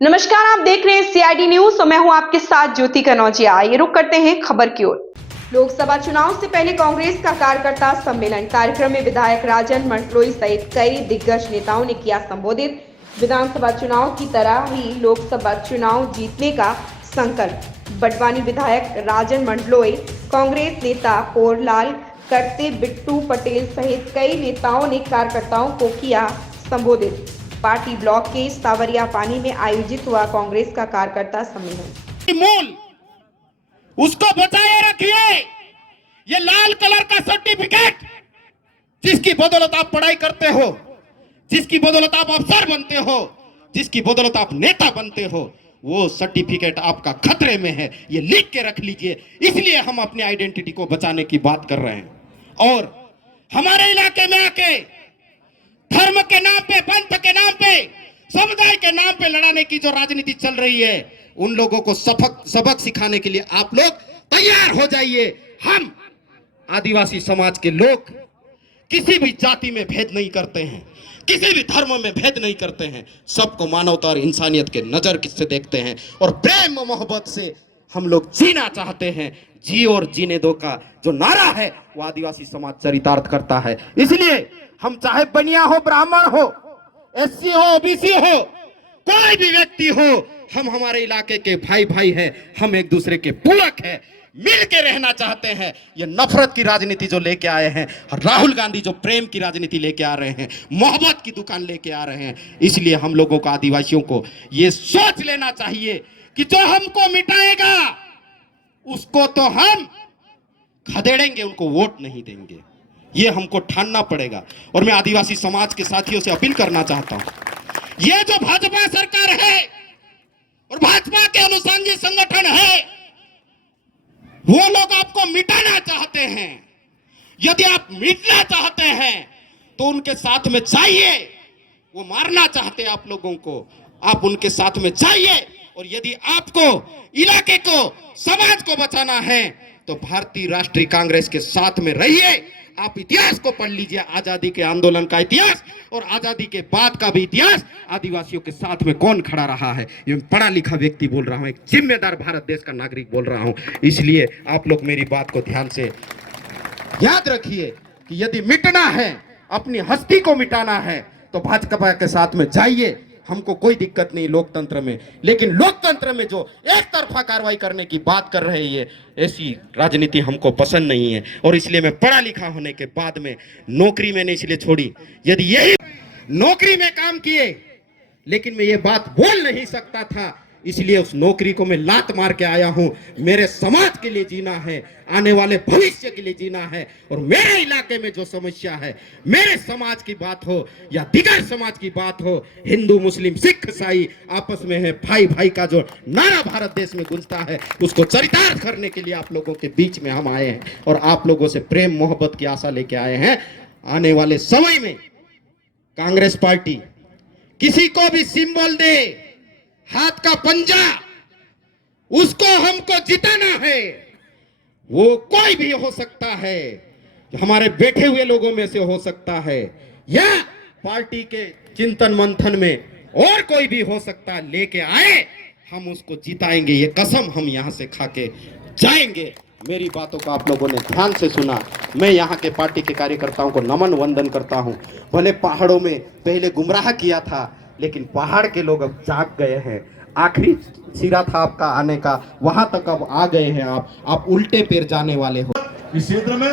नमस्कार, आप देख रहे हैं सीआईडी न्यूज और मैं हूं आपके साथ ज्योति कनौजिया। आइए रुक करते हैं खबर की ओर। लोकसभा चुनाव से पहले कांग्रेस का कार्यकर्ता सम्मेलन कार्यक्रम में विधायक राजन मंडलोई सहित कई दिग्गज नेताओं ने किया संबोधित। विधानसभा चुनाव की तरह ही लोकसभा चुनाव जीतने का संकल्प। बड़वानी विधायक राजन मंडलोई, कांग्रेस नेता पोरलाल करते, बिट्टू पटेल सहित कई नेताओं ने कार्यकर्ताओं को किया संबोधित। पार्टी ब्लॉक के सावरिया पानी में आयोजित हुआ कांग्रेस का कार्यकर्ता सम्मेलन। मूल उसको बचाए रखिए। ये लाल कलर का सर्टिफिकेट जिसकी बदौलत आप पढ़ाई करते हो, जिसकी बदौलत आप अफसर बनते हो, जिसकी बदौलत आप नेता बनते हो, वो सर्टिफिकेट आपका खतरे में है। ये लिख के रख लीजिए। इसलिए हम अपनी आइडेंटिटी को बचाने की बात कर रहे हैं। और हमारे इलाके में आके धर्म के नाम पे, पंथ के नाम पे, समुदाय के नाम पे लड़ाने की जो राजनीति चल रही है, उन लोगों को सबक सिखाने के लिए आप लोग तैयार हो जाइए। हम आदिवासी समाज के लोग किसी भी जाति में भेद नहीं करते हैं, किसी भी धर्म में भेद नहीं करते हैं। सबको मानवता और इंसानियत के नजर से देखते हैं और प्रेम मोहब्बत से हम लोग जीना चाहते हैं। जी और जीने दो का जो नारा है वो आदिवासी समाज चरितार्थ करता है। इसलिए हम चाहे बनिया हो, ब्राह्मण हो, एससी हो, ओबीसी हो, कोई भी व्यक्ति हो, हम हमारे इलाके के भाई भाई हैं। हम एक दूसरे के पूरक हैं, मिल के रहना चाहते हैं। ये नफरत की राजनीति जो लेके आए हैं राहुल गांधी, जो प्रेम की राजनीति लेके आ रहे हैं, मोहब्बत की दुकान लेके आ रहे हैं, इसलिए हम लोगों को, आदिवासियों को ये सोच लेना चाहिए कि जो हमको मिटाएगा उसको तो हम खदेड़ेंगे, उनको वोट नहीं देंगे। ये हमको ठानना पड़ेगा। और मैं आदिवासी समाज के साथियों से अपील करना चाहता हूं, ये जो भाजपा सरकार है और भाजपा के अनुसांगी संगठन है, वो लोग आपको मिटाना चाहते हैं। यदि आप मिटना चाहते हैं तो उनके साथ में जाइए। वो मारना चाहते हैं आप लोगों को, आप उनके साथ में जाइए। और यदि आपको इलाके को, समाज को बचाना है तो भारतीय राष्ट्रीय कांग्रेस के साथ में रहिए। आप इतिहास को पढ़ लीजिए, आजादी के आंदोलन का इतिहास और आजादी के बाद का भी इतिहास। आदिवासियों के साथ में कौन खड़ा रहा है, ये पढ़ा लिखा व्यक्ति बोल रहा हूं, एक जिम्मेदार भारत देश का नागरिक बोल रहा हूं। इसलिए आप लोग मेरी बात को ध्यान से याद रखिए कि यदि मिटना है, अपनी हस्ती को मिटाना है तो भाजपा के साथ में जाइए। हमको कोई दिक्कत नहीं लोकतंत्र में, लेकिन लोकतंत्र में जो एक तरफा कार्रवाई करने की बात कर रहे हैं, ऐसी राजनीति हमको पसंद नहीं है। और इसलिए मैं पढ़ा लिखा होने के बाद में नौकरी मैंने इसलिए छोड़ी। यदि यही नौकरी में काम किए, लेकिन मैं ये बात बोल नहीं सकता था, इसलिए उस नौकरी को मैं लात मार के आया हूं। मेरे समाज के लिए जीना है, आने वाले भविष्य के लिए जीना है। और मेरे इलाके में जो समस्या है, मेरे समाज की बात हो या दिगर समाज की बात हो, हिंदू, मुस्लिम, सिख, ईसाई आपस में है, भाई भाई का जो नारा भारत देश में गूंजता है, उसको चरितार्थ करने के लिए आप लोगों के बीच में हम आए हैं और आप लोगों से प्रेम मोहब्बत की आशा लेके आए हैं। आने वाले समय में कांग्रेस पार्टी किसी को भी सिंबल दे, हाथ का पंजा, उसको हमको जिताना है। वो कोई भी हो सकता है, हमारे बैठे हुए लोगों में से हो सकता है, या पार्टी के चिंतन मंथन में और कोई भी हो सकता है। लेके आए, हम उसको जिताएंगे। ये कसम हम यहां से खा के जाएंगे। मेरी बातों को आप लोगों ने ध्यान से सुना। मैं यहाँ के पार्टी के कार्यकर्ताओं को नमन वंदन करता हूँ। भले पहाड़ों में पहले गुमराह किया था, लेकिन पहाड़ के लोग अब जाग गए हैं। आखिरी सिरा था आपका आने का, वहां तक अब आ गए हैं। आप उल्टे पैर जाने वाले हो। इस क्षेत्र में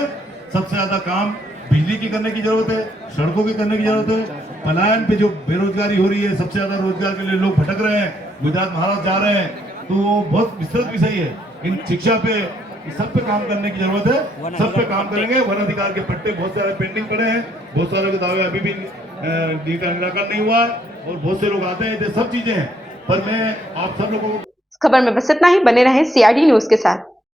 सबसे ज्यादा काम बिजली की करने की जरूरत है, सड़कों की करने की जरूरत है। पलायन पे जो बेरोजगारी हो रही है, सबसे ज्यादा रोजगार के लिए लोग भटक रहे हैं, गुजरात महाराष्ट्र जा रहे हैं, तो वो बहुत विस्तृत विषय है। इन शिक्षा पे, सब पे काम करने की जरूरत है। सब पे काम करेंगे। वन अधिकार के पट्टे बहुत सारे पेंडिंग पड़े हैं, बहुत सारे के दावे अभी भी निराकरण नहीं हुआ और बहुत से लोग आते हैं। ये सब चीजें हैं, पर मैं आप सब लोगों को खबर में बस इतना ही। बने रहें सीआईडी न्यूज के साथ।